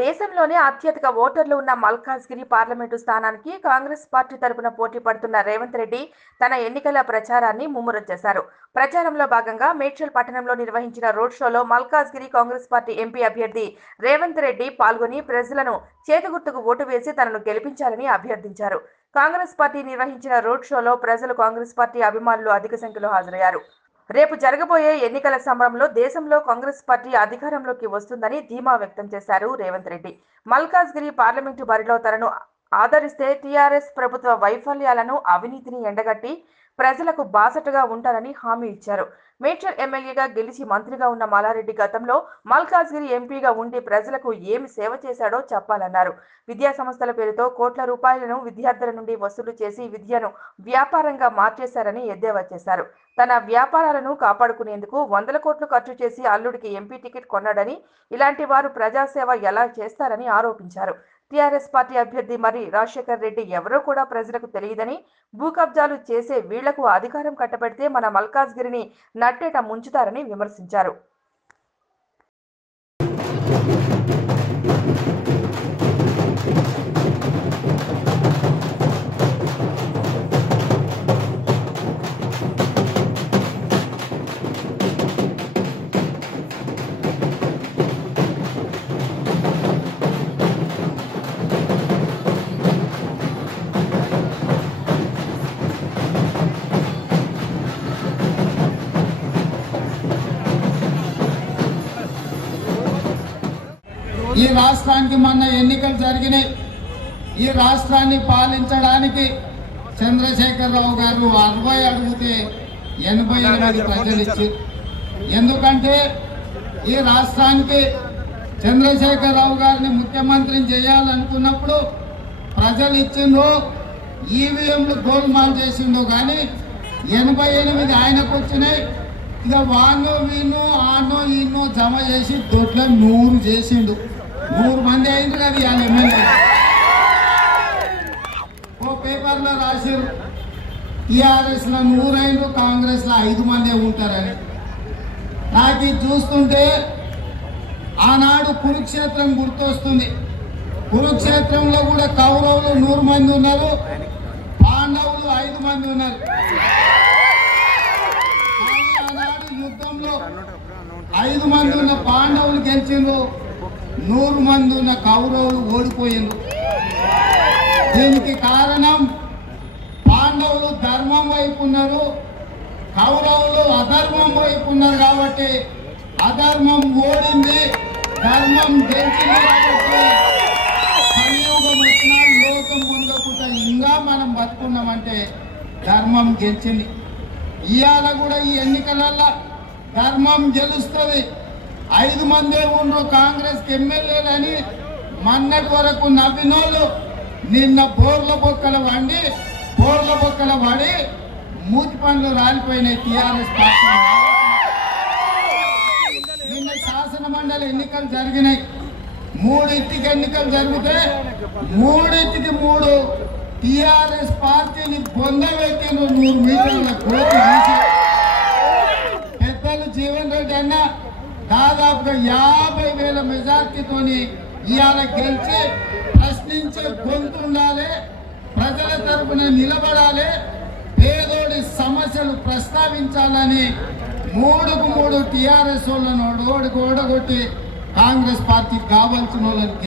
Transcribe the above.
దేశంలోనే అత్యధిక ఓటర్లు ఉన్న మల్కాజ్గిరి పార్లమెంటు స్థానానికి కాంగ్రెస్ పార్టీ తరపున పోటీ పడుతున్న రేవంత్ రెడ్డి తన ఎన్నికల ప్రచారాన్ని ముమ్మరం చేశారు. ప్రచారంలో భాగంగా మేడ్చల్ పట్టణంలో నిర్వహించిన రోడ్ షోలో మల్కాజ్గిరి కాంగ్రెస్ పార్టీ ఎంపీ అభ్యర్థి రేవంత్ రెడ్డి పాల్గొని ప్రజలను చేతిగుర్తుకు ఓటు వేసి తనను గెలిపించాలని అభ్యర్థించారు. కాంగ్రెస్ పార్టీ నిర్వహించిన రోడ్ షోలో ప్రజలు కాంగ్రెస్ పార్టీ అభిమానులు అధిక సంఖ్యలో హాజరయ్యారు. రేపు జరగబోయే ఎన్నికల సమరంలో దేశంలో కాంగ్రెస్ పార్టీ అధికారంలోకి వస్తుందని ధీమా వ్యక్తం చేశారు రేవంత్ రెడ్డి. మల్కాజ్గిరి పార్లమెంటు బరిలో తనను ఆదరిస్తే టీఆర్ఎస్ ప్రభుత్వ వైఫల్యాలను, అవినీతిని ఎండగట్టి ప్రజలకు బాసటగా ఉంటారని హామీ ఇచ్చారు. మేడ్చల్ ఎమ్మెల్యేగా గెలిచి మంత్రిగా ఉన్న మల్లారెడ్డి గతంలో మల్కాజ్గిరి ఎంపీగా ఉండి ప్రజలకు ఏమి సేవ చేశాడో చెప్పాలన్నారు. విద్యా సంస్థల పేరుతో కోట్ల రూపాయలను విద్యార్థుల నుండి వసూలు చేసి విద్యను వ్యాపారంగా మార్చేశారని ఎద్దేవా చేశారు. తన వ్యాపారాలను కాపాడుకునేందుకు 100 కోట్లు ఖర్చు చేసి అల్లుడికి ఎంపీ టికెట్ కొన్నాడని, ఇలాంటి వారు ప్రజాసేవ ఎలా చేస్తారని ఆరోపించారు. టీఆర్ఎస్ పార్టీ అభ్యర్థి మరి రాజశేఖర్ రెడ్డి ఎవరో కూడా ప్రజలకు తెలియదని, భూ కబ్జాలు చేసే వీళ్లకు అధికారం కట్టబెడితే మన మల్కాజ్గిరిని నట్టేట ముంచుతారని విమర్శించారు. ఈ రాష్ట్రానికి మొన్న ఎన్నికలు జరిగినాయి. ఈ రాష్ట్రాన్ని పాలించడానికి చంద్రశేఖరరావు గారు 60 అడిగితే 88 ప్రజలు ఇచ్చారు. ఎందుకంటే ఈ రాష్ట్రానికి చంద్రశేఖరరావు గారిని ముఖ్యమంత్రిని చేయాలనుకున్నప్పుడు ప్రజలు ఇచ్చిందో ఈవీఎంలు గోల్మాల్ చేసిందో కానీ 88 ఆయనకు వచ్చినాయి. ఇక వానో వీనో ఆనో ఈనో జమ చేసి దొడ్లో 100 చేసిండు. 100 మంది అయింది కదా ఇవాళ ఎమ్మెల్యే. ఓ పేపర్లో రాశారు టీఆర్ఎస్ లో 100 అయిండు, కాంగ్రెస్ లో 5 మందే ఉంటారని. నాకు ఇది చూస్తుంటే ఆనాడు కురుక్షేత్రం గుర్తొస్తుంది. కురుక్షేత్రంలో కూడా కౌరవులు 100 మంది ఉన్నారు, పాండవులు 5 మంది ఉన్నారు. ఆనాడు యుద్ధంలో 5 మంది ఉన్న పాండవులు గెలిచిండ్రు, 100 మంది ఉన్న కౌరవులు ఓడిపోయిండ్రు. దీనికి కారణం పాండవులు ధర్మం వైపు ఉన్నారు, కౌరవులు అధర్మం వైపు ఉన్నారు. కాబట్టి అధర్మం ఓడింది, ధర్మం గెలిచింది. కాబట్టి సంయోగం వచ్చినా లోకం ముందుకుంటా ఇంకా మనం బతుకున్నామంటే ధర్మం గెలిచింది. ఇవాళ కూడా ఈ ఎన్నికలలో ధర్మం గెలుస్తుంది. 5 మందే ఉండ్రు కాంగ్రెస్ ఎమ్మెల్యేలని మొన్నటి వరకు నవ్వినోళ్ళు నిన్న బోర్ల బొక్కల పడి మూతి పనులు రాలిపోయినాయి టీఆర్ఎస్ పార్టీ. నిన్న శాసన మండలి ఎన్నికలు జరిగినాయి. 3 ఎన్నికలు జరిగితే 3 టీఆర్ఎస్ పార్టీని పొందబెట్టిన 100 మీటర్ల కోటి నుంచి పెద్దలు జీవన్ రెడ్డి అన్న దాదాపుగా 50,000 మెజార్టీతోని ఇవాళ గెలిచి ప్రశ్నించే గొంతు ఉండాలి, ప్రజల తరపున నిలబడాలి, పేదోడి సమస్యలు ప్రస్తావించాలని 3 టీఆర్ఎస్ వాళ్ళను ఓడగొట్టి కాంగ్రెస్ పార్టీకి కావాల్సిన వాళ్ళకి